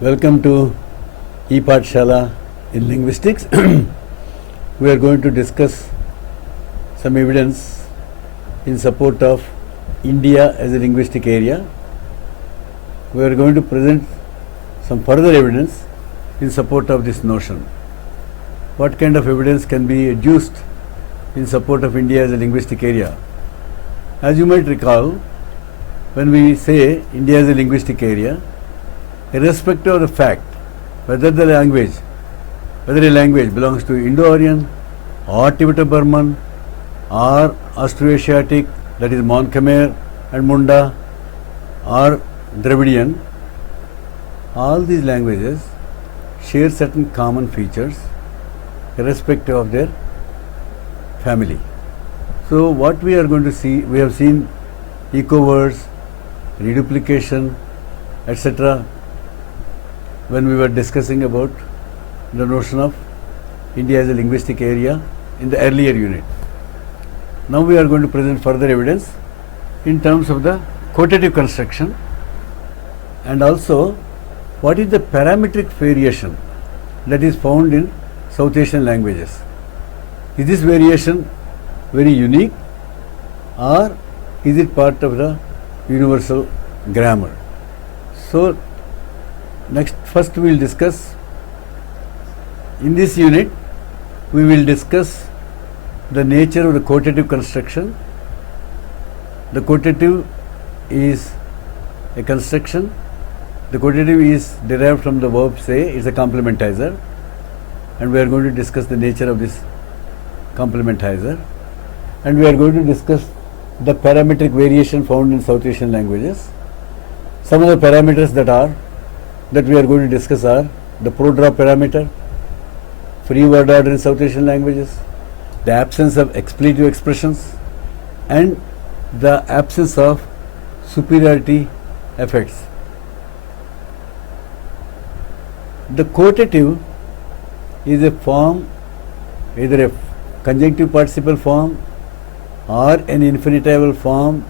Welcome to ePathshala in linguistics. We are going to discuss some evidence in support of India as a linguistic area. We are going to present some further evidence in support of this notion. What kind of evidence can be adduced in support of India as a linguistic area? As you might recall, when we say India is a linguistic area, irrespective of the fact whether a language belongs to Indo-Aryan or Tibeto-Burman or Austroasiatic, that is Mon Khmer and Munda, or Dravidian, all these languages share certain common features irrespective of their family. So what we are going to see, we have seen echo words, reduplication, etc. when we were discussing about the notion of India as a linguistic area in the earlier unit. Now we are going to present further evidence in terms of the quotative construction and also what is the parametric variation that is found in South Asian languages. Is this variation very unique or is it part of the universal grammar? So first we will discuss, in this unit we will discuss the nature of the quotative construction. The quotative is a construction. The quotative is derived from the verb say, it's a complementizer, and we are going to discuss the nature of this complementizer, and we are going to discuss the parametric variation found in South Asian languages. Some of the parameters that we are going to discuss are the pro-drop parameter, free word order in South Asian languages, the absence of expletive expressions, and the absence of superiority effects. The quotative is a form, either a conjunctive participle form or an infinitival form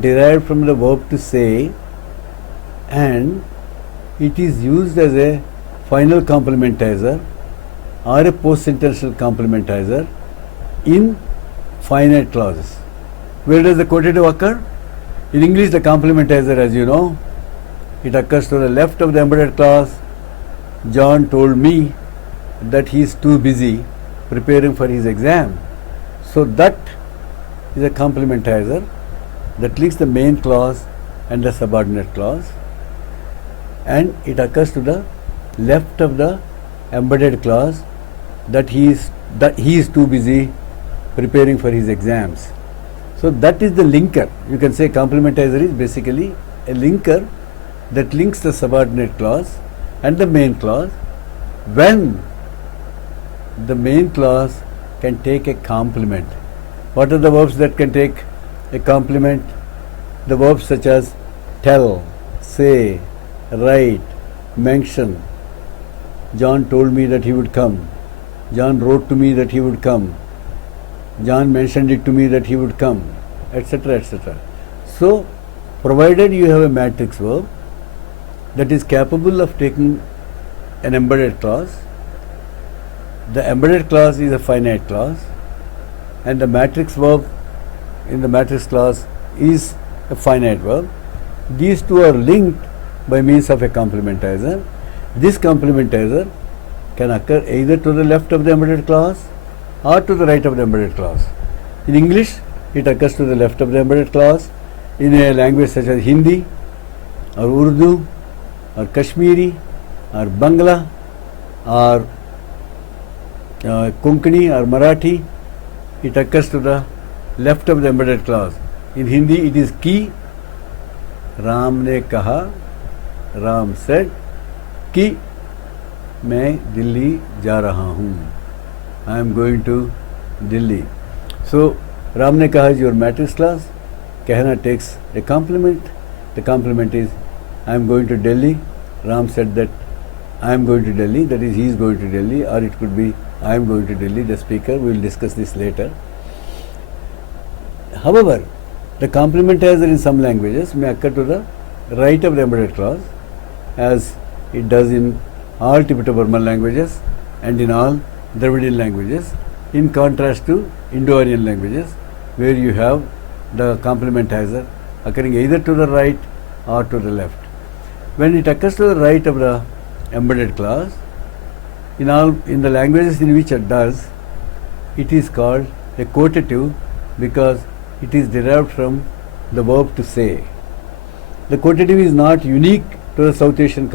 derived from the verb to say, and it is used as a final complementizer or a post-sentential complementizer in finite clauses. Where does the quotative occur? In English, the complementizer, as you know, it occurs to the left of the embedded clause. John told me that he is too busy preparing for his exam. So that is a complementizer that links the main clause and the subordinate clause, and it occurs to the left of the embedded clause that he is too busy preparing for his exams. So that is the linker. You can say complementizer is basically a linker that links the subordinate clause and the main clause when the main clause can take a complement. What are the verbs that can take a complement? The verbs such as tell, say, write, mention. John told me that he would come. John wrote to me that he would come. John mentioned it to me that he would come, etc., etc. So, provided you have a matrix verb that is capable of taking an embedded clause, the embedded clause is a finite clause, and the matrix verb in the matrix clause is a finite verb. These two are linked by means of a complementizer. This complementizer can occur either to the left of the embedded clause or to the right of the embedded clause. In English, it occurs to the left of the embedded clause. In a language such as Hindi or Urdu or Kashmiri or Bangla or Konkani or Marathi, it occurs to the left of the embedded clause. In Hindi, it is ki. Ram ne kaha, Ram said कि मैं दिल्ली जा रहा हूँ. I am going to Delhi. So Ram ne kaha is your matrix clause. Kahna takes a complement. The complement is I am going to Delhi. Ram said that I am going to Delhi, that is he is going to Delhi, or it could be I am going to Delhi, the speaker. We will discuss this later. However, the complementizer in some languages may occur to the right of the embedded clause, as it does in all Tibeto-Burman languages and in all Dravidian languages, in contrast to Indo-Aryan languages, where you have the complementizer occurring either to the right or to the left. When it occurs to the right of the embedded clause, in the languages in which it does, it is called a quotative because it is derived from the verb to say. The quotative is not unique to the South Asian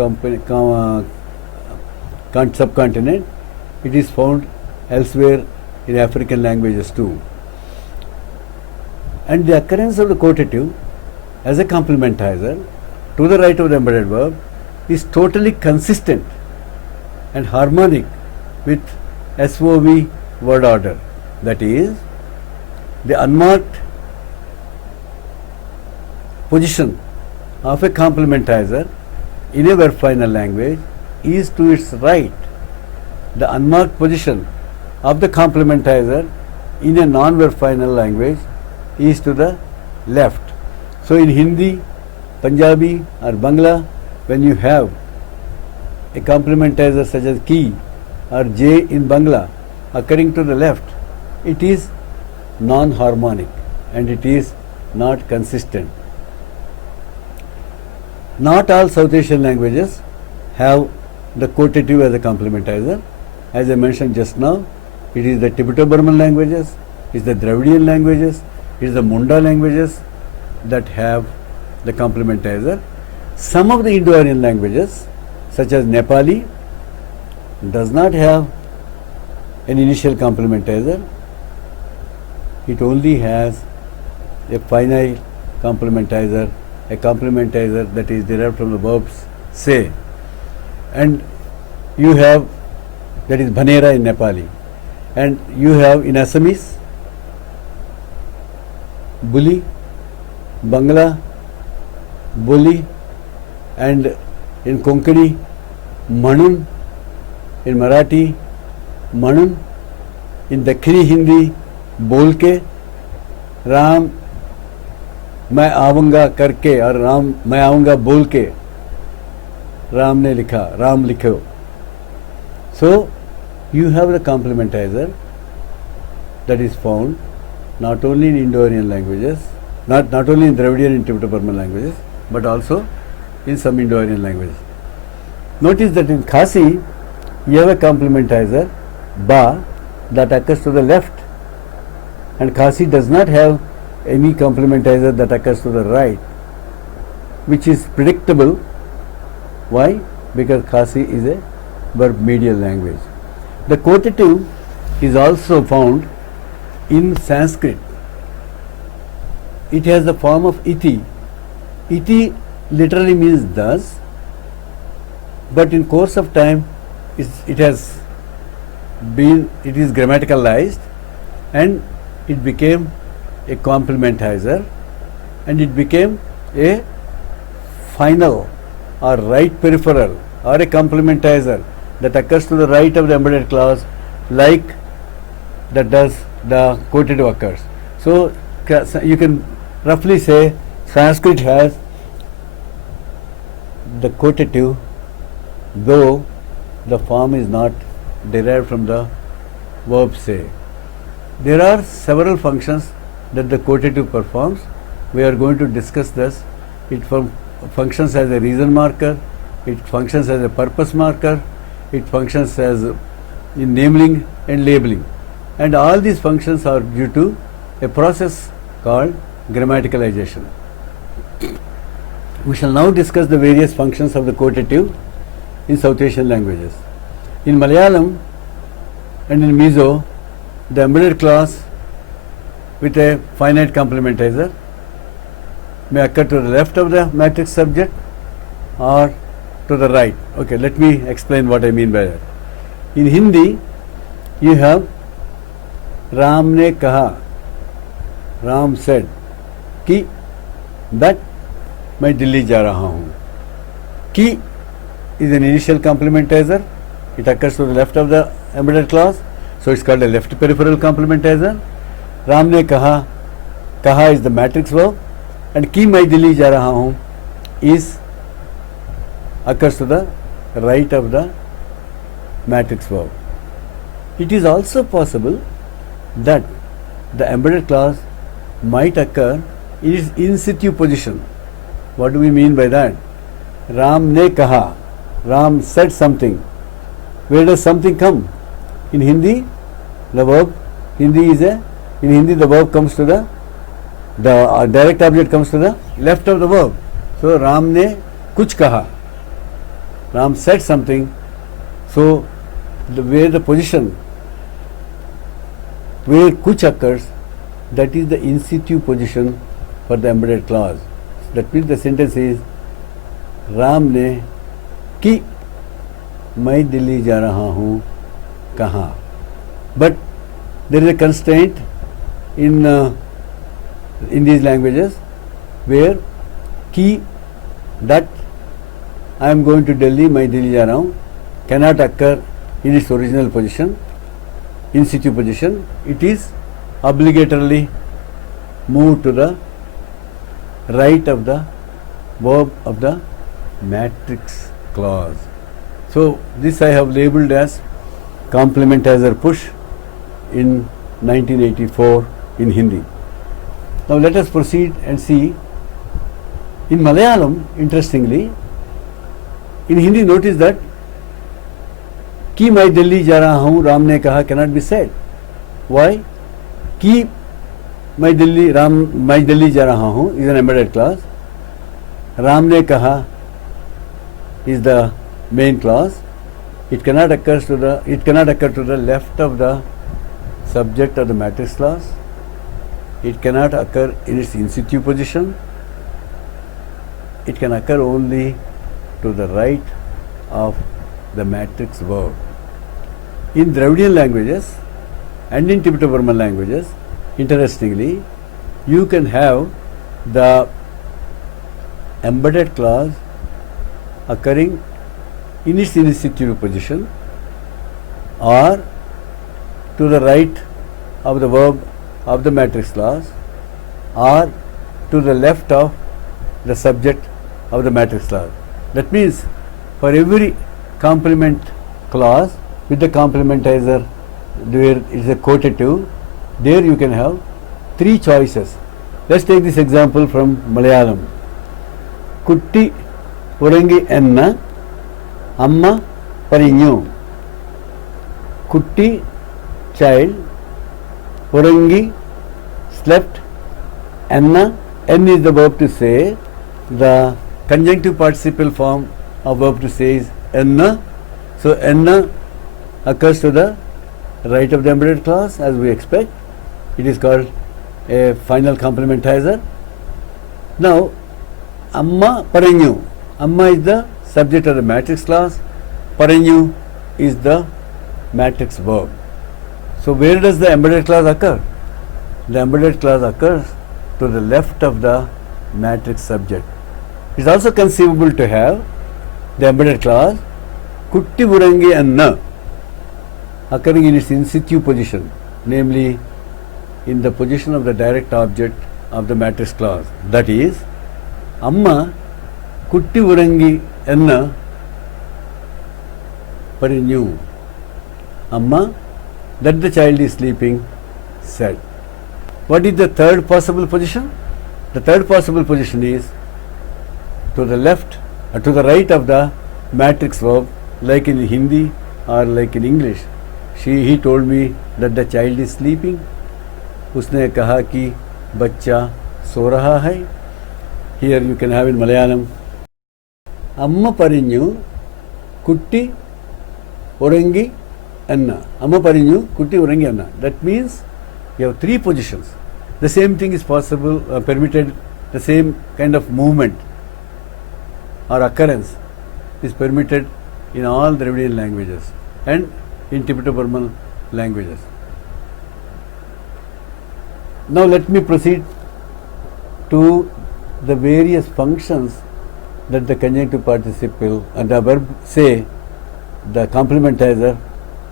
subcontinent. It is found elsewhere in African languages too. And the occurrence of the quotative as a complementizer to the right of the embedded verb is totally consistent and harmonic with SOV word order. That is, the unmarked position of a complementizer in a verb final language is to its right. The unmarked position of the complementizer in a non-verb final language is to the left. So in Hindi, Punjabi or Bangla, when you have a complementizer such as ki or j in Bangla occurring to the left, it is non-harmonic and it is not consistent. Not all South Asian languages have the quotative as a complementizer. As I mentioned just now, it is the Tibeto-Burman languages, it is the Dravidian languages, it is the Munda languages that have the complementizer. Some of the Indo-Aryan languages, such as Nepali, does not have an initial complementizer. It only has a final complementizer, a complementizer that is derived from the verbs say. And you have, that is Bhanera in Nepali. And you have in Assamese, Buli, Bangla, Boli, and in Konkani, Manun, in Marathi, Manun, in Dakhini Hindi, Bolke, Ram, मैं आऊँगा करके और राम मैं आऊँगा बोल के राम ने लिखा, राम लिखो. So you have the complementizer that is found not only in Indo-Aryan languages, not only in Dravidian and Tibeto-Burman languages, but also in some Indo-Aryan languages. Notice that in Khasi, you have a complementizer, ba, that occurs to the left, and Khasi does not have any complementizer that occurs to the right, which is predictable. Why? Because Khasi is a verb medial language. The quotative is also found in Sanskrit. It has the form of iti. Iti literally means thus, but in course of time it is grammaticalized and it became a complementizer and it became a final or right peripheral or a complementizer that occurs to the right of the embedded clause, like that does the quotative occurs. So you can roughly say Sanskrit has the quotative, though the form is not derived from the verb say. There are several functions that the quotative performs. We are going to discuss this. It functions as a reason marker, it functions as a purpose marker, it functions as in naming and labeling, and all these functions are due to a process called grammaticalization. We shall now discuss the various functions of the quotative in South Asian languages. In Malayalam and in Mizo, the embedded clause with a finite complementizer may occur to the left of the matrix subject or to the right. Okay, let me explain what I mean by that. In Hindi, you have Ram ne kaha, Ram said कि that मैं दिल्ली जा रहा हूँ. कि is an initial complementizer. It occurs to the left of the embedded clause, so it's called a left peripheral complementizer. Ram ne kaha, kaha is the matrix verb, and ki मैं दिल्ली जा रहा हूँ is occurs to the right of the matrix verb. It is also possible that the embedded clause might occur in its in situ position. What do we mean by that? Ram ne kaha. Ram said something. Where does something come? In Hindi, the verb, in Hindi the verb comes to the direct object comes to the left of the verb. So Ram ne kuch kaha. Ram said something. So where the position, where kuch occurs, that is the in situ position for the embedded clause. That means the sentence is Ram ने कि मैं दिल्ली जा रहा हूँ कहाँ. But there is a constraint in these languages where कि that I am going to Delhi, मैं दिल्ली जा रहा हूँ cannot occur in its original position, in situ position. It is obligatorily moved to the right of the verb of the matrix clause. So this I have labeled as complementizer push in 1984 in Hindi. Now let us proceed and see. In Malayalam, interestingly, in Hindi notice that कि मैं दिल्ली जा रहा हूँ राम ने कहा cannot be said. Why? कि मैं दिल्ली जा रहा हूँ is an embedded clause. Ram ने कहा is the main clause. It cannot occur to the left of the subject of the matrix clause. It cannot occur in its in situ position. It can occur only to the right of the matrix verb. In Dravidian languages and in Tibeto-Burman languages, interestingly, you can have the embedded clause occurring in its in situ position or to the right of the verb of the matrix clause or to the left of the subject of the matrix clause. That means for every complement clause with the complementizer where it is a quotative, there you can have three choices. Let's take this example from Malayalam. Kutti urangi enna amma parinyu. Kutti, child, urangi, slept, enna, n is the verb to say. The conjunctive participle form of verb to say is enna. So enna occurs to the right of the embedded clause as we expect. It is called a final complementizer. Now amma parinyu. Amma is the subject of the matrix clause. Parinyu is the matrix verb. So where does the embedded clause occur? The embedded clause occurs to the left of the matrix subject. It is also conceivable to have the embedded clause kutti urangi anna occurring in its in situ position, namely in the position of the direct object of the matrix clause. That is, amma kutti urangi enna parinyu. Amma, that the child is sleeping, said. What is the third possible position? The third possible position is to the left or to the right of the matrix verb, like in Hindi or like in English. He told me that the child is sleeping. उसने कहा कि बच्चा सो रहा है. Here you can have in Malayalam, amma parinyu kutti urangi anna. Amma parinyu kutti urangi anna. That means you have three positions. The same thing is possible, permitted, the same kind of movement or occurrence is permitted in all Dravidian languages and in Tibeto-Burman languages. Now let me proceed to the various functions that the conjunctive participle and the verb say, the complementizer,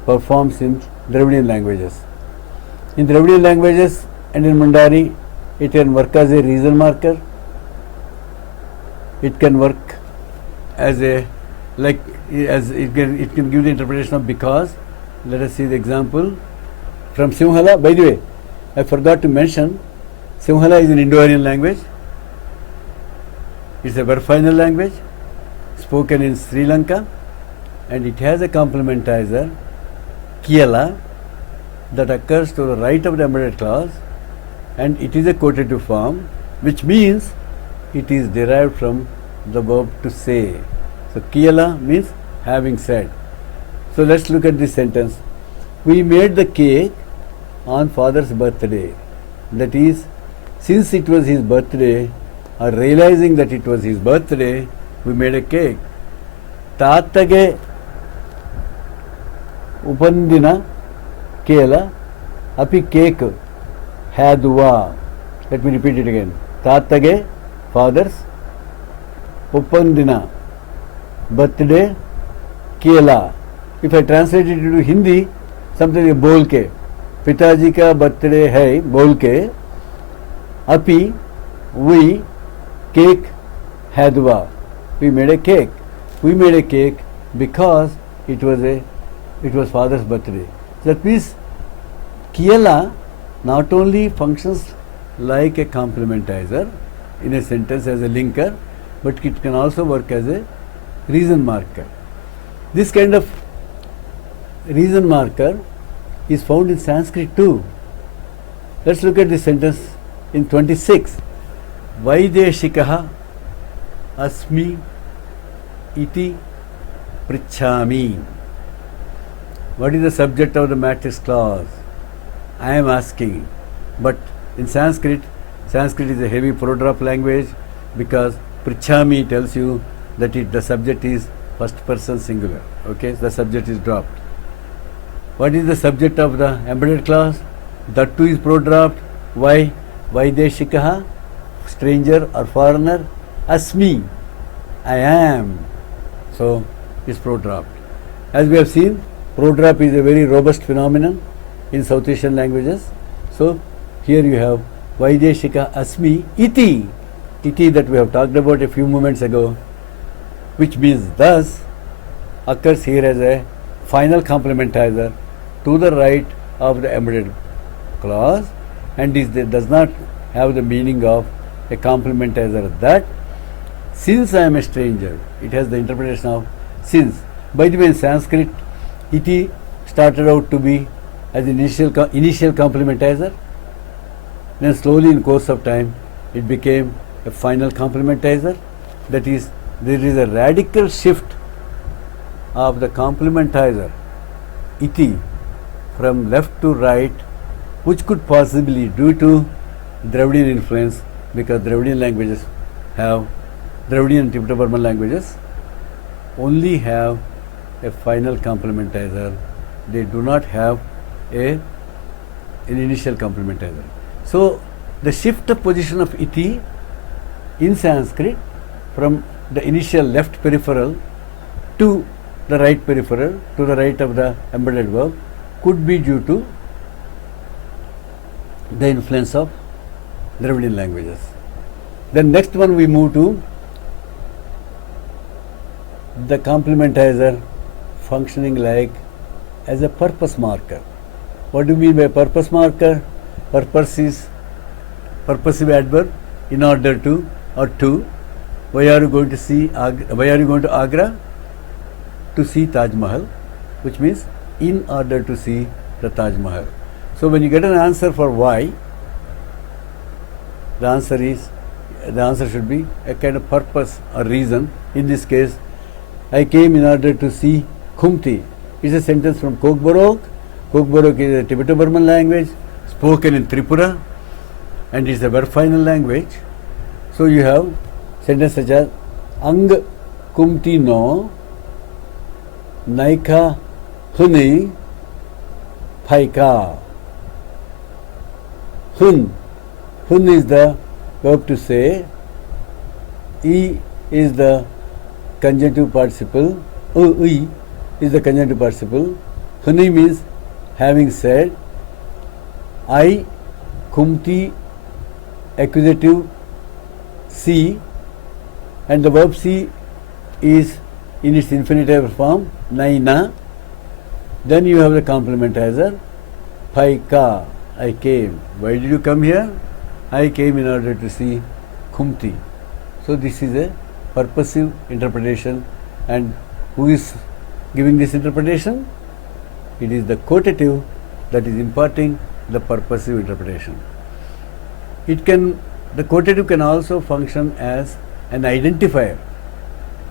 performs in Dravidian languages. In Dravidian languages and in Mundari, it can work as a reason marker, it can work as a like as it can give the interpretation of because. Let us see the example from Sinhala. By the way, I forgot to mention, Sinhala is an Indo-Aryan language. It's a verb final language spoken in Sri Lanka, and it has a complementizer Kiyala that occurs to the right of the embedded clause, and it is a quotative form, which means it is derived from the verb to say. So Kiyala means having said. So let's look at this sentence. We made the cake on father's birthday. That is, since it was his birthday, or realizing that it was his birthday, we made a cake. Tatage upandina kela api cake hadwa. Let me repeat it again. Tatage, father's, upandina, birthday, kela. If I translate it into Hindi, something like बोल के, पिताजी का birthday है बोल के, अपी we cake hadwa. We made a cake. We made a cake because it was father's birthday. That means Kiyala not only functions like a complementizer in a sentence as a linker, but it can also work as a reason marker. This kind of reason marker is found in Sanskrit too. Let's look at this sentence in 26. Vaideshikaha asmi iti prichhami. What is the subject of the matrix clause? I am asking. But in Sanskrit is a heavy prodrop language, because prichhami tells you that the subject is first person singular. Okay, the subject is dropped. What is the subject of the embedded clause? That too is prodropped. Why? Vaideshikaha, stranger or foreigner. Asmi, I am. So it's prodropped. As we have seen, prodrop is a very robust phenomenon in South Asian languages. So here you have Vaideshika asmi iti. Iti that we have talked about a few moments ago, which means thus, occurs here as a final complementizer to the right of the embedded clause, and does not have the meaning of a complementizer that, since I am a stranger, it has the interpretation of since. By the way, in Sanskrit, iti started out to be as an initial complementizer, then slowly in course of time it became a final complementizer. That is, there is a radical shift of the complementizer iti from left to right, which could possibly due to Dravidian influence, because Dravidian languages have, Dravidian and Tibeto-Burman languages only have a final complementizer. They do not have an initial complementizer. So the shift of position of iti in Sanskrit from the initial left peripheral to the right peripheral, to the right of the embedded verb, could be due to the influence of Dravidian languages. Then next one we move to the complementizer functioning like as a purpose marker. What do you mean by purpose marker? Purpose is purposive adverb, in order to or to. Why are you going to see? Why are you going to Agra? To see Taj Mahal, which means in order to see the Taj Mahal. So when you get an answer for why, the answer should be a kind of purpose or reason. In this case, I came in order to see Khumti. It's a sentence from Kokborok. Kokborok is a Tibeto-Burman language spoken in Tripura, and it's a verb final language. So you have sentences such as Ang Kumti no Naika Huni Paika. Hun is the verb to say. E is the conjunctive participle. E is the conjunctive participle. Huni means having said. I, Kumti, accusative, see, and the verb see is in its infinitive form, naina. Then you have the complementizer, paika, I came. Why did you come here? I came in order to see Kumti. So this is a purposive interpretation, and who is giving this interpretation? It is the quotative that is imparting the purposive interpretation. The quotative can also function as an identifier.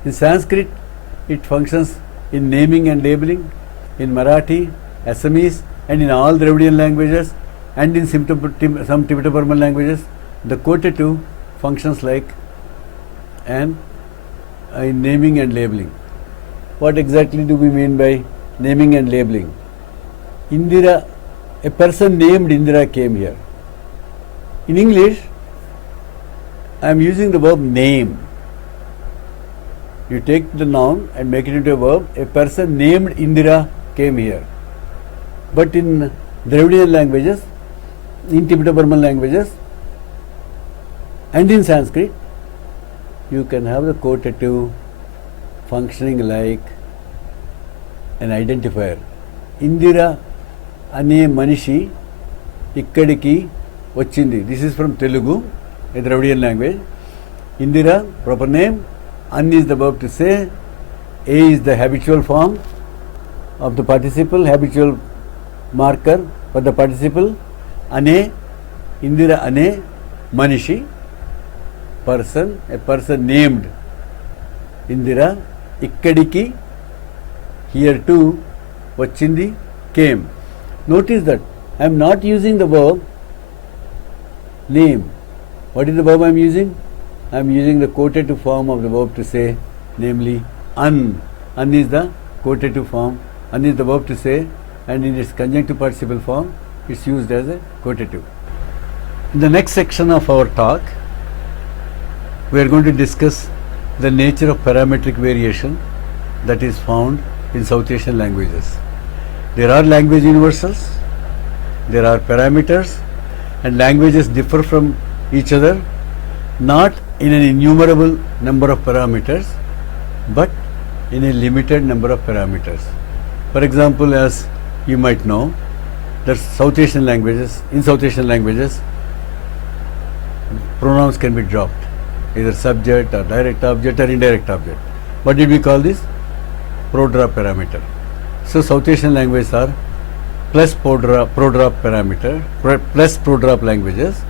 In Sanskrit, it functions in naming and labeling. In Marathi, Assamese, and in all Dravidian languages, and in some Tibeto-Burman languages, the quotative functions like in naming and labeling. What exactly do we mean by naming and labeling? Indira, a person named Indira came here. In English, I am using the verb name. You take the noun and make it into a verb. A person named Indira came here. But in Dravidian languages, in Tibeto-Burman languages, and in Sanskrit, you can have the quotative functioning like an identifier. Indira ane manishi ikkadiki vachindi. This is from Telugu, a Dravidian language. Indira, proper name. An is the verb to say. A is the habitual form of the participle, habitual marker for the participle. Ane, Indira ane, manishi, person, a person named Indira, ikkadiki, here too, vachindi, came. Notice that I am not using the verb name. What is the verb I am using? I am using the quotative form of the verb to say, namely an. An is the quotative form, an is the verb to say, and in its conjunctive participle form, it is used as a quotative. In the next section of our talk, we are going to discuss the nature of parametric variation that is found in South Asian languages. There are language universals, there are parameters, and languages differ from each other not in an innumerable number of parameters, but in a limited number of parameters. For example, as you might know, that in South Asian languages, pronouns can be dropped, either subject or direct object or indirect object. What did we call this? Pro-drop parameter. So South Asian languages are plus pro-drop parameter, plus pro-drop languages,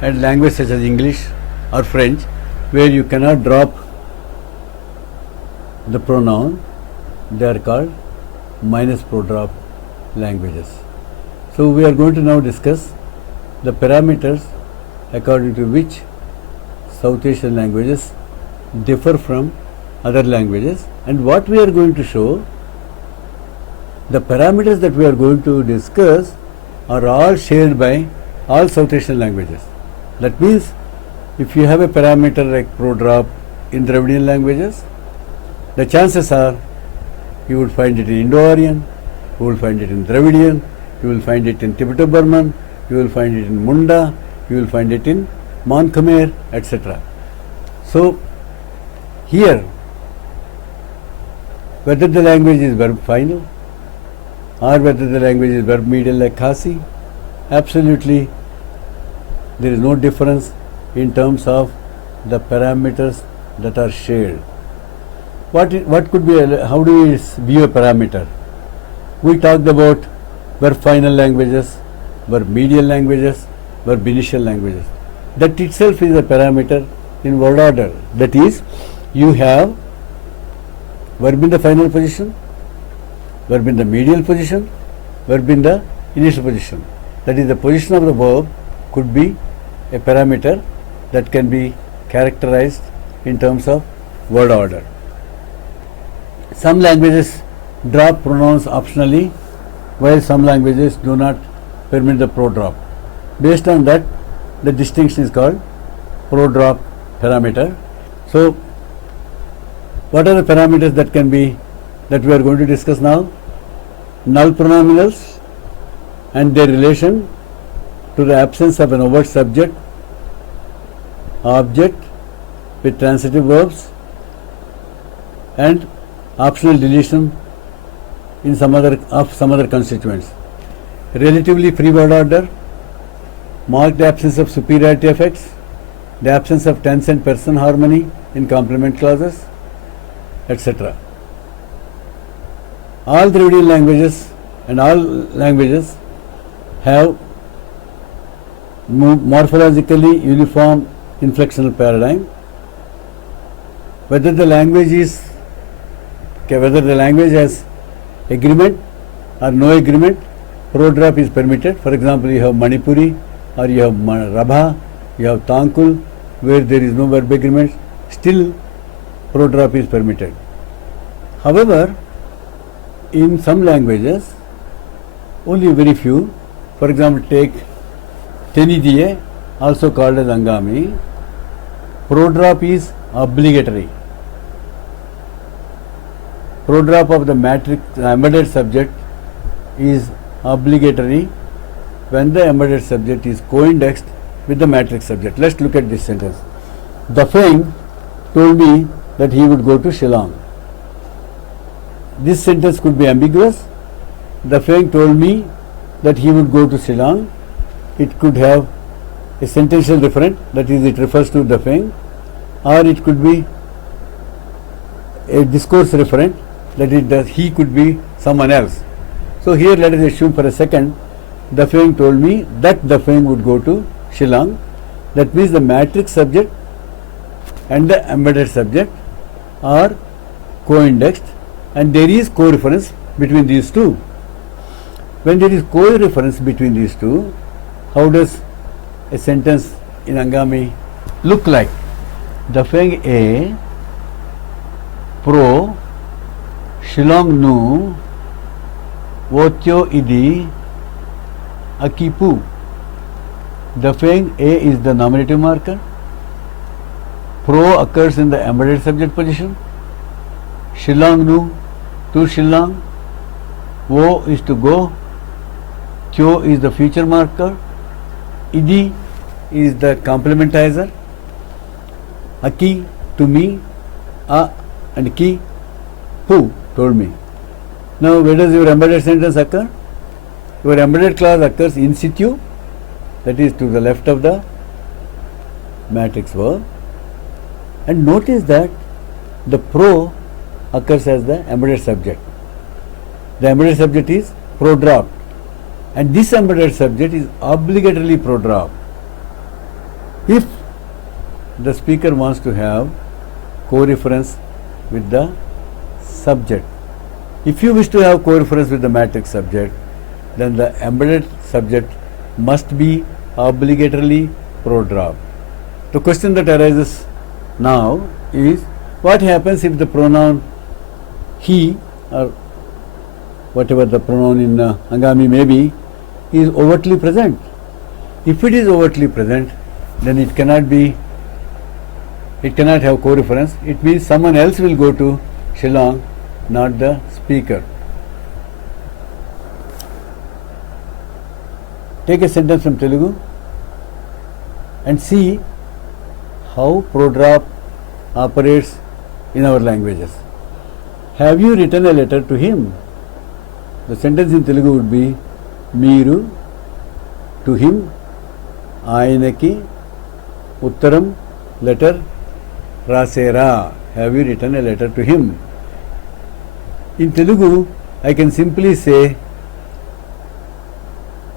and languages such as English or French, where you cannot drop the pronoun, they are called minus pro-drop languages. So we are going to now discuss the parameters according to which South Asian languages differ from other languages, and what we are going to show, the parameters that we are going to discuss are all shared by all South Asian languages. That means if you have a parameter like pro-drop in Dravidian languages, the chances are you would find it in Indo-Aryan, you will find it in Dravidian, you will find it in Tibeto-Burman, you will find it in Munda, you will find it in Mon Khmer, etc. So here, whether the language is verb final or whether the language is verb medial like Khasi, absolutely there is no difference in terms of the parameters that are shared. What could be, how do we view a parameter? We talked about verb final languages, verb medial languages, verb initial languages. That itself is a parameter in word order. That is, you have verb in the final position, verb in the medial position, verb in the initial position. That is, the position of the verb could be a parameter that can be characterized in terms of word order. Some languages drop pronouns optionally, while some languages do not permit the pro-drop. Based on that, the distinction is called pro-drop parameter. So, what are the parameters that we are going to discuss now? Null pronominals and their relation to the absence of an overt subject, object with transitive verbs, and optional deletion in some other constituents. Relatively free word order, marked absence of superiority effects, the absence of tense and person harmony in complement clauses, etc. All Dravidian languages and all languages have morphologically uniform inflectional paradigm. Whether the language has agreement or no agreement, pro drop is permitted. For example, you have Manipuri or you have Rabha, you have Tangkul, where there is no verb agreement, still pro drop is permitted. However, in some languages, only very few, for example, take Tenidiye, also called as Angami, pro drop is obligatory. Pro drop of the matrix embedded subject is obligatory when the embedded subject is co-indexed with the matrix subject. Let's look at this sentence. Dafeng told me that he would go to Shillong. This sentence could be ambiguous. Dafeng told me that he would go to Shillong. It could have a sentential referent, that is, it refers to Dafeng, or it could be a discourse referent, that is, that he could be someone else. So here let us assume for a second, Dafeng told me that Dafeng would go to Shillong. That means the matrix subject and the embedded subject are co-indexed, and there is co-reference between these two. When there is co-reference between these two, how does a sentence in Angami look like? Dafeng A pro Shillong nu Wotyo idi Akipu. Dafeng A is the nominative marker. Pro occurs in the embedded subject position. Shillong nu, to Shillong. Wo is to go. Kyo is the future marker. Idi is the complementizer. Aki, to me. A and ki, who told me. Now, where does your embedded sentence occur? Your embedded clause occurs in situ, that is to the left of the matrix verb. And notice that the pro occurs as the embedded subject. The embedded subject is pro dropped, and this embedded subject is obligatorily pro dropped. If the speaker wants to have co-reference with the subject, if you wish to have co-reference with the matrix subject, then the embedded subject must be obligatorily pro dropped. The question that arises now is, what happens if the pronoun he or whatever the pronoun in Angami may be is overtly present? If it is overtly present, then it cannot have co-reference. It means someone else will go to Shillong, not the speaker. Take a sentence from Telugu and see how pro drop operates in our languages. Have you written a letter to him? The sentence in Telugu would be, Meeru to him, Ayanaki, Uttaram, letter, Rasera. Have you written a letter to him? In Telugu, I can simply say,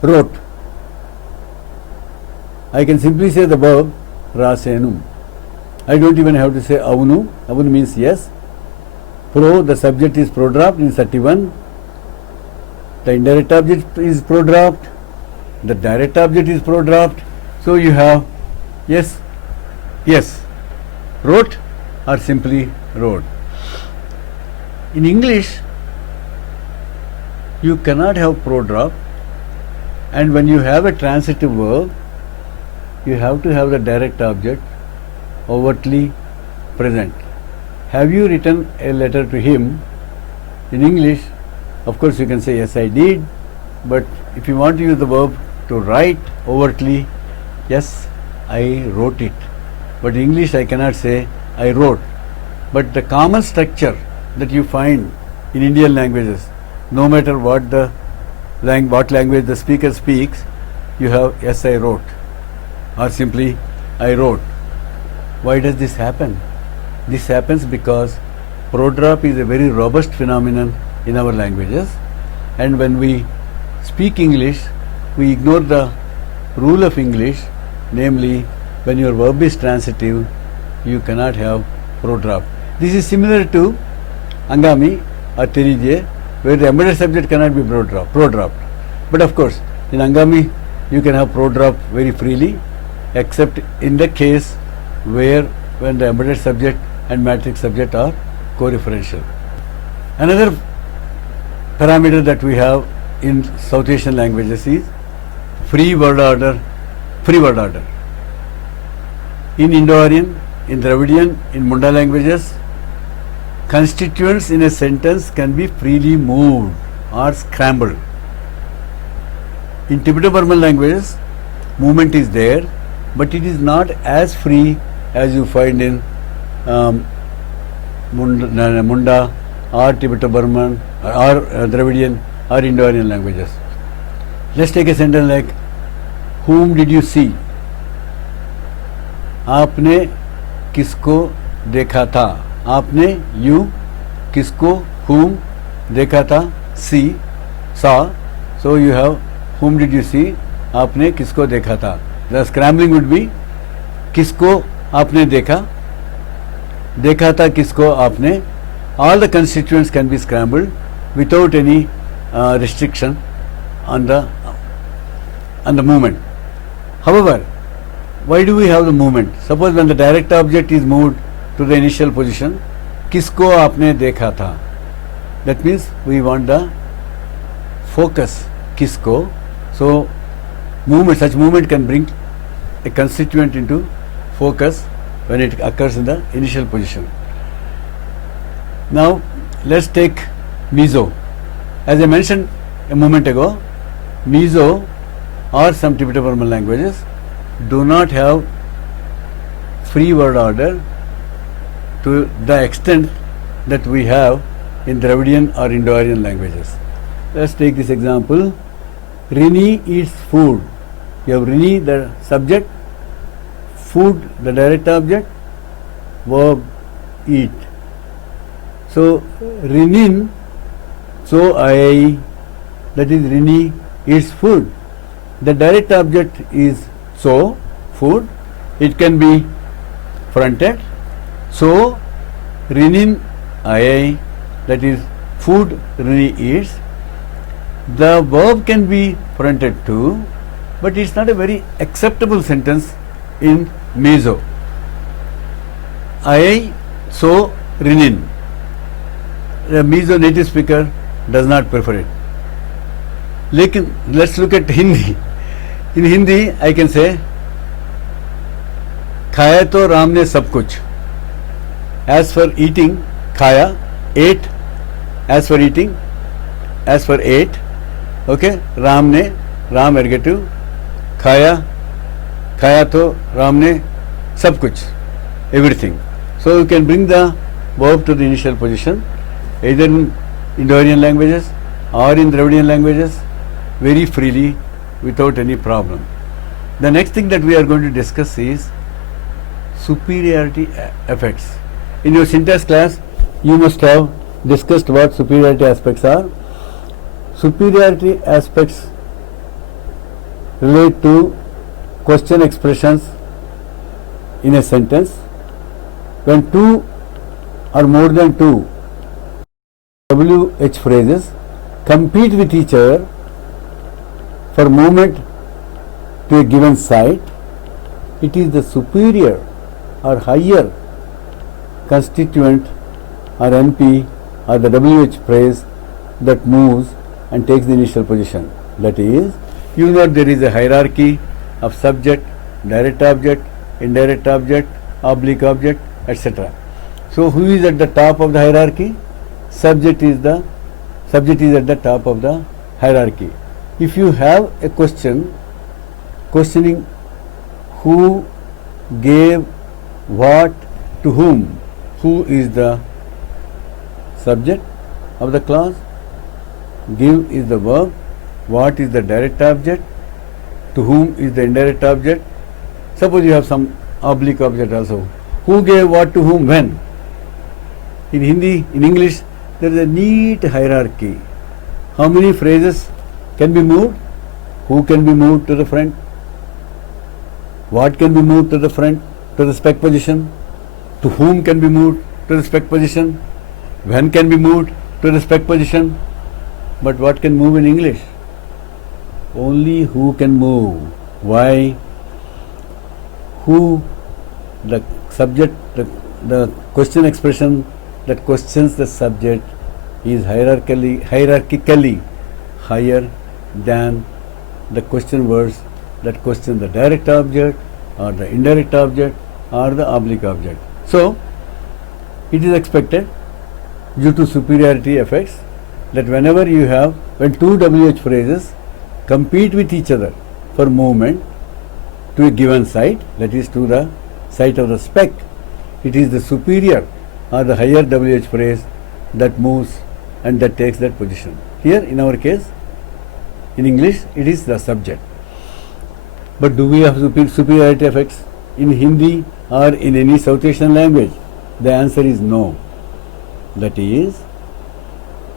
wrote. I can simply say the verb, Rasenu. I don't even have to say avunu. Avunu means yes. Pro, the subject is pro dropped in 31. The indirect object is pro dropped. The direct object is pro dropped. So you have yes, yes, wrote or simply wrote. In English, you cannot have pro drop, and when you have a transitive verb, you have to have the direct object overtly present. Have you written a letter to him? In English, of course, you can say yes, I did, but if you want to use the verb to write overtly, yes, I wrote it. But in English, I cannot say I wrote. but the common structure that you find in Indian languages, no matter what the what language the speaker speaks, you have yes I wrote or simply I wrote. Why does this happen? This happens because prodrop is a very robust phenomenon in our languages, and when we speak English, we ignore the rule of English, namely when your verb is transitive, you cannot have prodrop. This is similar to Angami or Terije, where the embedded subject cannot be prodropped. But of course, in Angami, you can have prodrop very freely, except in the case where when the embedded subject and matrix subject are co-referential. Another parameter that we have in South Asian languages is free word order. In Indo-Aryan, in Dravidian, in Munda languages, constituents in a sentence can be freely moved or scrambled. In Tibeto-Burman languages, movement is there, but it is not as free as you find in Munda or Tibeto-Burman or Dravidian or Indo-Aryan languages. Let's take a sentence like, whom did you see? आपने किसको देखा था? आपने you किसको whom देखा था? see saw. So you have whom did you see? आपने किसको देखा था? The scrambling would be किसको आपने देखा? देखा था किसको आपने? All the constituents can be scrambled without any restriction on the movement. However, why do we have the movement? Suppose when the direct object is moved to the initial position, किसको आपने देखा था? That means we want the focus किसको. So such movement can bring a constituent into focus when it occurs in the initial position. Now let's take Mizo. As I mentioned a moment ago, Mizo or some Tibeto-Burman languages do not have free word order to the extent that we have in Dravidian or Indo-Aryan languages. Let's take this example. Rini eats food. You have Rini, the subject, food, the direct object, verb eat. So Rinin, so I, that is Rini eats food. The direct object is so, food. It can be fronted. So Rinin I, that is food Rini eats. The verb can be fronted too, but it's not a very acceptable sentence in Mizo. I, so Rinin. The Mizo native speaker does not prefer it. Lekin, let's look at Hindi. In Hindi, I can say, खाया तो राम ने सब कुछ. As for eating, खाया, ate. As for eating, as for ate, okay. Ram ने, Ram ergative, खाया, खाया तो राम ने सब कुछ, everything. So you can bring the verb to the initial position, either in Indo-Aryan languages or in Dravidian languages, very freely without any problem. The next thing that we are going to discuss is superiority effects. In your syntax class, you must have discussed what superiority aspects are. Superiority aspects relate to question expressions in a sentence. When two or more than two WH phrases compete with each other for movement to a given site, it is the superior or higher constituent or NP or the WH phrase that moves and takes the initial position. That is, you know there is a hierarchy of subject, direct object, indirect object, oblique object, etc. So who is at the top of the hierarchy? Subject is at the top of the hierarchy. If you have a question questioning who gave what to whom, who is the subject of the clause, give is the verb, what is the direct object, to whom is the indirect object. Suppose you have some oblique object also. Who gave what to whom when? In Hindi, in English, there is a neat hierarchy. How many phrases can be moved? Who can be moved to the front? What can be moved to the front, to the spec position? To whom can be moved to the spec position? When can be moved to the spec position? But what can move in English? Only who can move. Why? Who, the subject, the question expression that questions the subject is hierarchically higher than the question words that question the direct object or the indirect object or the oblique object. So, it is expected due to superiority effects that when two WH phrases compete with each other for movement to a given site, that is to the site of the spec, it is the superior or the higher WH phrase that moves and that takes that position. Here in our case, in English, it is the subject. But do we have superiority effects in Hindi or in any South Asian language? The answer is no. That is,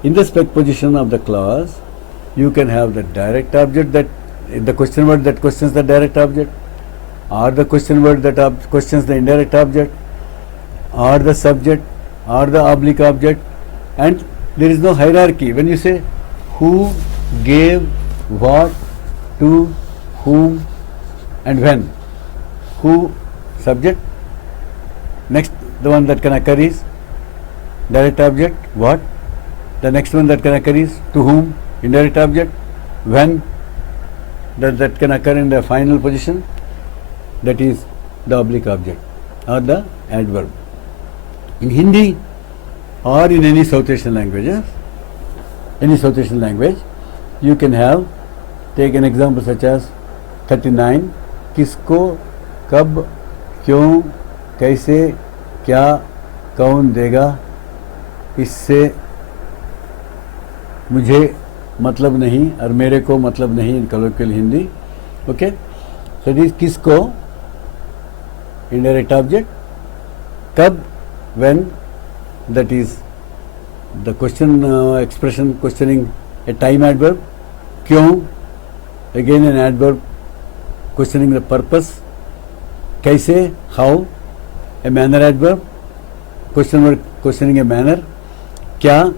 in the spec position of the clause, you can have the direct object, that the question word that questions the direct object, or the question word that questions the indirect object, or the subject, or the oblique object, and there is no hierarchy. When you say who gave what to whom and when, who, subject, next the one that can occur is direct object, what, the next one that can occur is to whom, indirect object, when, that can occur in the final position, that is the oblique object or the adverb. In Hindi or in any South Asian languages, you can have, take an example such as 39, किसको, कब, क्यों, कैसे, क्या, कौन देगा, इससे मुझे मतलब नहीं और मेरे को मतलब नहीं in colloquial Hindi. Okay, so it is किसको, indirect object, कब, when, that is the question expression questioning a time adverb, क्यों, again an adverb questioning the purpose, कैसे, how, a manner adverb, question word questioning a manner, क्या,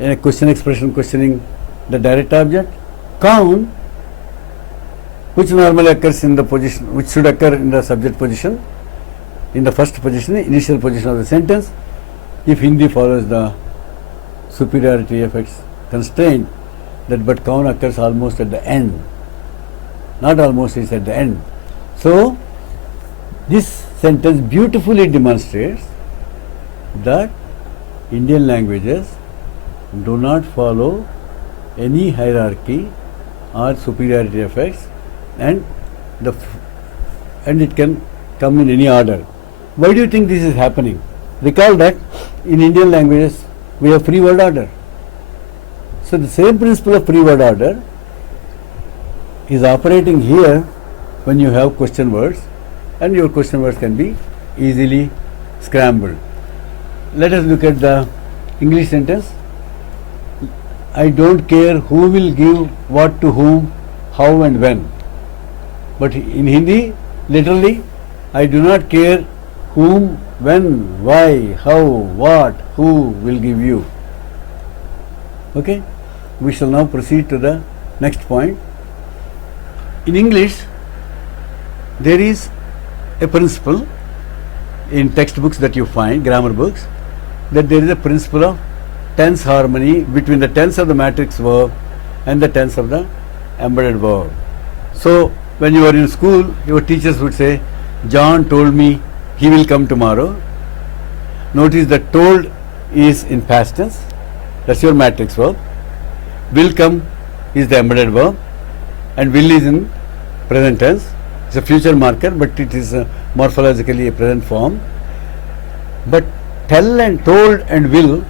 a question expression questioning the direct object, कौन, which normally occurs in the position, which should occur in the subject position, in the first position, initial position of the sentence, if Hindi follows the superiority effects constraint, that but kaun occurs almost at the end, not almost, it's at the end. So, this sentence beautifully demonstrates that Indian languages do not follow any hierarchy or superiority effects, and it can come in any order. Why do you think this is happening? Recall that in Indian languages we have free word order. So the same principle of free word order is operating here when you have question words, and your question words can be easily scrambled. Let us look at the English sentence. I don't care who will give what to whom, how and when. But in Hindi, literally, I do not care whom, when, why, how, what, who will give you. Okay? We shall now proceed to the next point. In English, there is a principle in textbooks that you find, grammar books, that there is a principle of tense harmony between the tense of the matrix verb and the tense of the embedded verb. So, when you were in school, your teachers would say, John told me he will come tomorrow. Notice that told is in past tense, that's your matrix verb. Will come is the embedded verb, and will is in present tense. It's a future marker, but it is morphologically a present form. But tell and told and will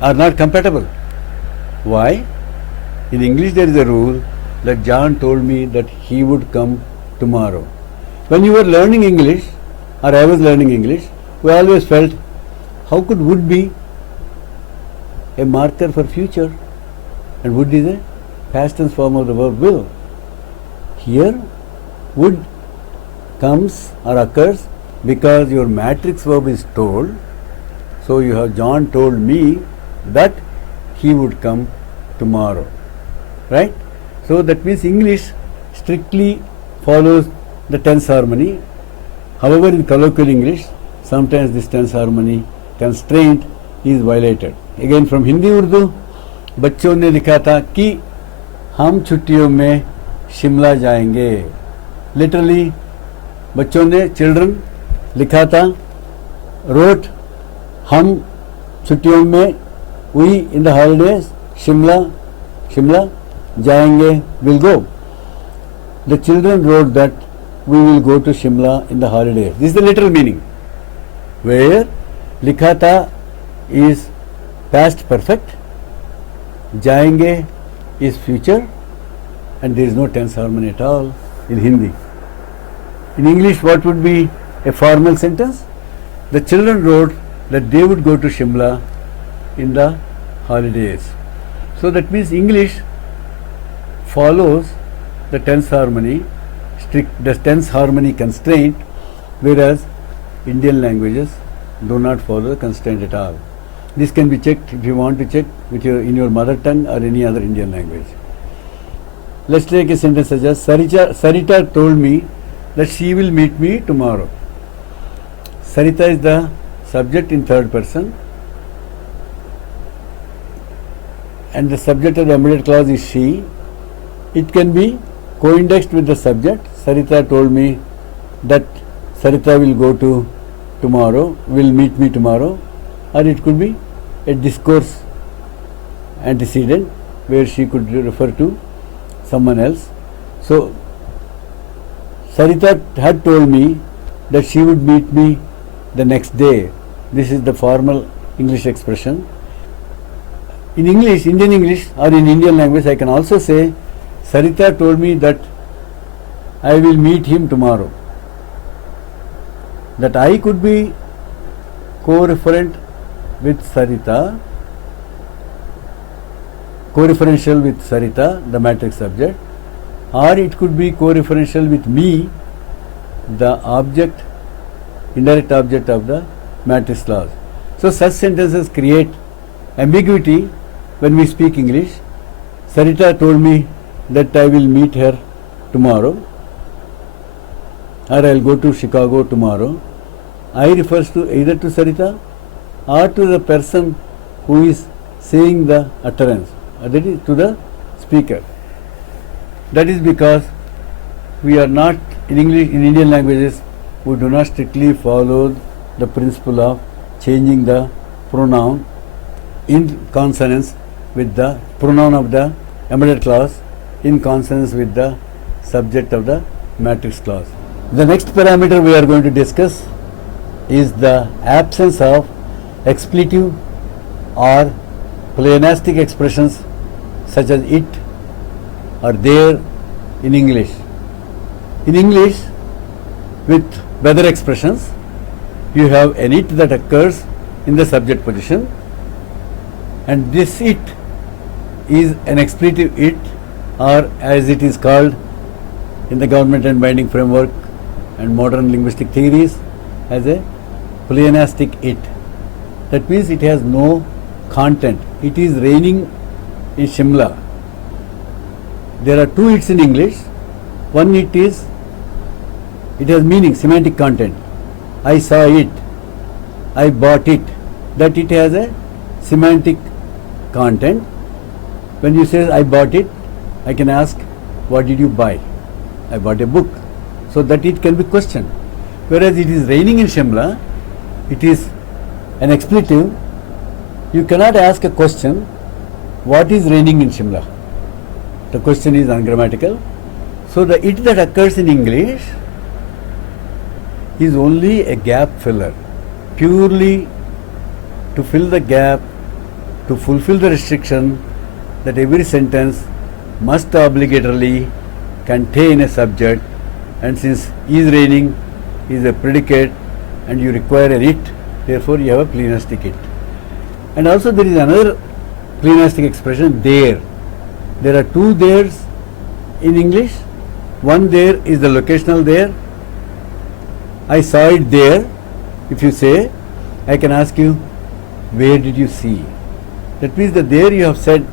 are not compatible. Why? In English there is a rule that John told me that he would come tomorrow. When you were learning English, or I was learning English, we always felt, how could would be a marker for future? And would is a past tense form of the verb will. Here, would comes or occurs because your matrix verb is told. So you have John told me that he would come tomorrow. Right? So that means English strictly follows the tense harmony. However, in colloquial English, sometimes this tense harmony constraint is violated. Again from Hindi Urdu, बच्चों ने लिखा था कि हम छुट्टियों में शिमला जाएंगे. Literally, बच्चों ने children लिखा था, wrote हम छुट्टियों में we in the holidays Shimla जाएंगे will go. The children wrote that we will go to Shimla in the holidays. This is the literal meaning. Where लिखा था is past perfect, जाएंगे is future, and there is no tense harmony at all in Hindi. In English, what would be a formal sentence? The children wrote that they would go to Shimla in the holidays. So that means English follows the tense harmony, the tense harmony constraint, whereas Indian languages do not follow the constraint at all. This can be checked if you want to check with in your mother tongue or any other Indian language. Let's take a sentence such as Sarita told me that she will meet me tomorrow. Sarita is the subject in third person, and the subject of the embedded clause is she. It can be co-indexed with the subject. Sarita told me that Sarita will go to tomorrow, will meet me tomorrow, or it could be a discourse antecedent where she could refer to someone else. So Sarita had told me that she would meet me the next day. This is the formal English expression. In English, Indian English or in Indian language, I can also say Sarita told me that I will meet him tomorrow. That I could be co-referent with Sarita, co-referential with Sarita, the matrix subject, or it could be co-referential with me, the object, indirect object of the matrix clause. So such sentences create ambiguity when we speak English. Sarita told me that I will meet her tomorrow, or I will go to Chicago tomorrow. I refers to either to Sarita or to the person who is saying the utterance, that is to the speaker. That is because we are not in English, in Indian languages, we do not strictly follow the principle of changing the pronoun in consonance with the pronoun of the embedded clause in consonance with the subject of the matrix clause. The next parameter we are going to discuss is the absence of expletive or pleonastic expressions such as it or there in English. In English, with weather expressions, you have an it that occurs in the subject position, and this it is an expletive it, or as it is called in the government and binding framework and modern linguistic theories as a pleonastic it. That means it has no content. It is raining in Shimla. There are two its in English. One it is, it has meaning, semantic content. I saw it, I bought it. That it has a semantic content. When you say I bought it, I can ask, what did you buy? I bought a book. So that it can be questioned. Whereas it is raining in Shimla, it is an expletive. You cannot ask a question, what is raining in Shimla? The question is ungrammatical. So the it that occurs in English is only a gap filler, purely to fill the gap, to fulfill the restriction that every sentence must obligatorily contain a subject, and since is raining is a predicate and you require a it, therefore you have a pleonastic it. And also there is another pleonastic expression, there. There are two theres in English. One there is the locational there. I saw it there. If you say, I can ask you, where did you see? That means the there you have said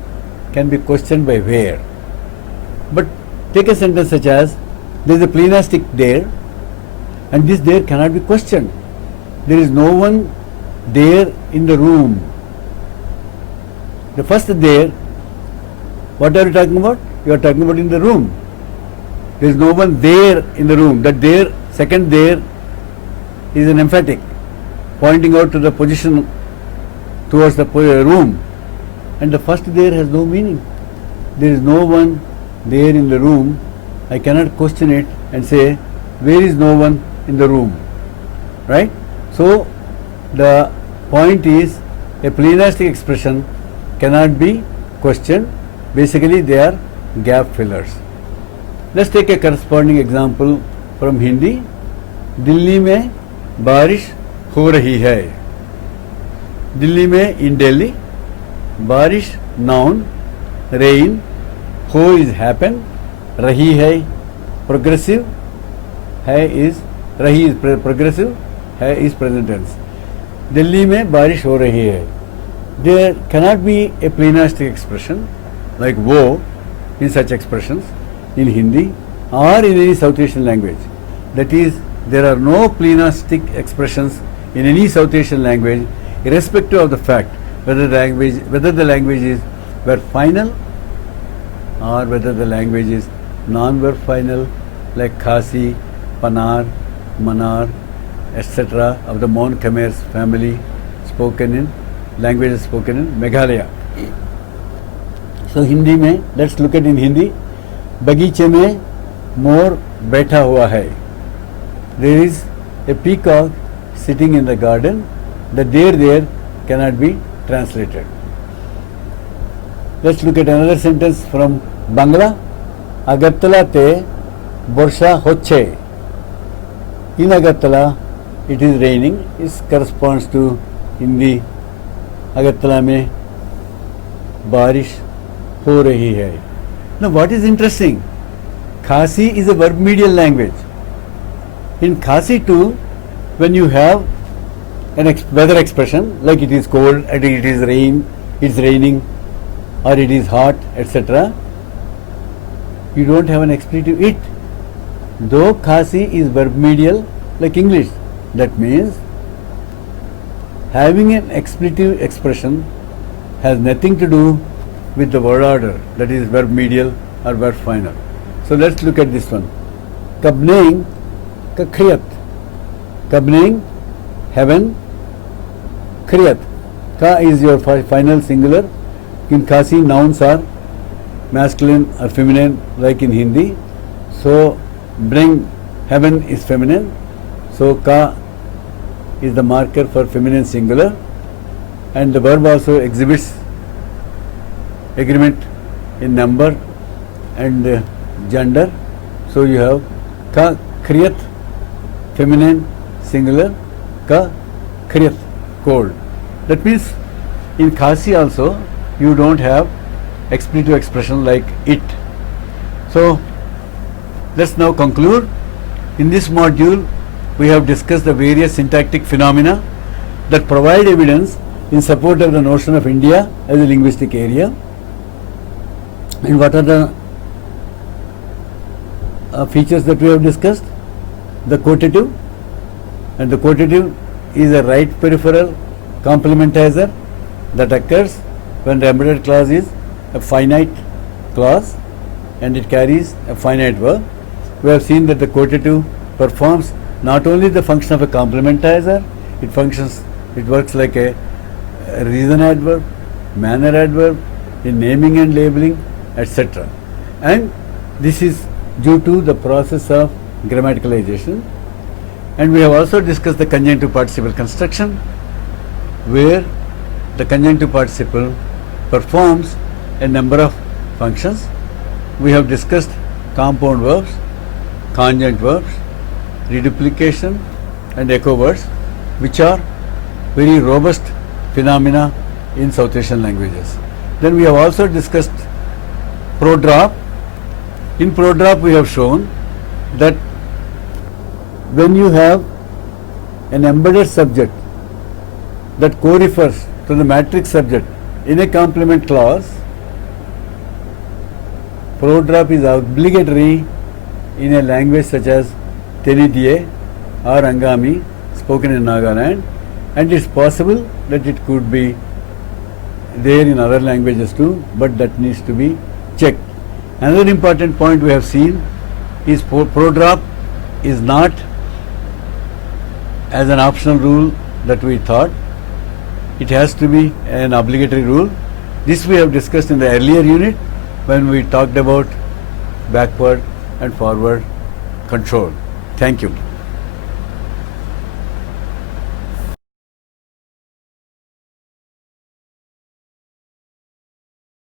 can be questioned by where. But take a sentence such as, there is a pleonastic there, and this there cannot be questioned. There is no one there in the room. The first there, what are you talking about? You are talking about in the room. There is no one there in the room. That there, second there, is an emphatic, pointing out to the position towards the room. And the first there has no meaning. There is no one there in the room. I cannot question it and say, where is no one in the room? Right? So, the point is, a pleonastic expression cannot be questioned. Basically, they are gap fillers. Let's take a corresponding example from Hindi. Delhi में बारिश हो रही है. दिल्ली में, in Delhi, बारिश noun, rain, हो is happen, रही है progressive, है is, रही is progressive, है is present tense. दिल्ली में बारिश हो रही है. There cannot be a pleonastic expression like wo in such expressions in Hindi or in any South Asian language. That is, there are no pleonastic expressions in any South Asian language, irrespective of the fact whether the language is verb final or whether the language is non-verb final, like Khasi, Panar, Manar, etc. of the Mon Khmer family, languages spoken in Meghalaya. So Hindi में, let's look at in Hindi. बगीचे में मोर बैठा हुआ है. There is a peacock sitting in the garden. The there cannot be translated. Let's look at another sentence from Bangla. Agartala-te borsha hocche. In Agartala, it is raining. This corresponds to Hindi. Agartala में बारिश हो रही है. Now, what is interesting? Khasi is a verb medial language. In Khasi too, when you have an weather expression like it is cold, it is rain, it's raining, or it is hot, etc., you don't have an expletive it. Though Khasi is verb medial like English, that means having an expletive expression has nothing to do with the word order, that is verb medial or verb final. So let's look at this one. Kabneing ka kriyat. Kabneing, heaven, kriyat. Ka is your final singular. In Khasi, nouns are masculine or feminine like in Hindi. So bring, heaven is feminine. So ka is the marker for feminine singular, and the verb also exhibits agreement in number and gender. So you have ka kriyat, feminine singular, ka kriyat, cold. That means in Khasi also you don't have expletive expression like it. So let's now conclude. In this module we have discussed the various syntactic phenomena that provide evidence in support of the notion of India as a linguistic area. And what are the features that we have discussed? The quotative, and the quotative is a right peripheral complementizer that occurs when the embedded clause is a finite clause and it carries a finite verb. We have seen that the quotative performs not only the function of a complementizer, it works like a reason adverb, manner adverb, in naming and labeling, etc. And this is due to the process of grammaticalization. And we have also discussed the conjunctive participle construction, where the conjunctive participle performs a number of functions. We have discussed compound verbs, conjunct verbs, reduplication and echo words, which are very robust phenomena in South Asian languages. Then we have also discussed prodrop. In prodrop we have shown that when you have an embedded subject that co-refers to the matrix subject in a complement clause, prodrop is obligatory in a language such as Tenidie or Angami spoken in Nagaland, and it's possible that it could be there in other languages too, but that needs to be checked. Another important point we have seen is prodrop is not as an optional rule that we thought. It has to be an obligatory rule. This we have discussed in the earlier unit when we talked about backward and forward control. Thank you.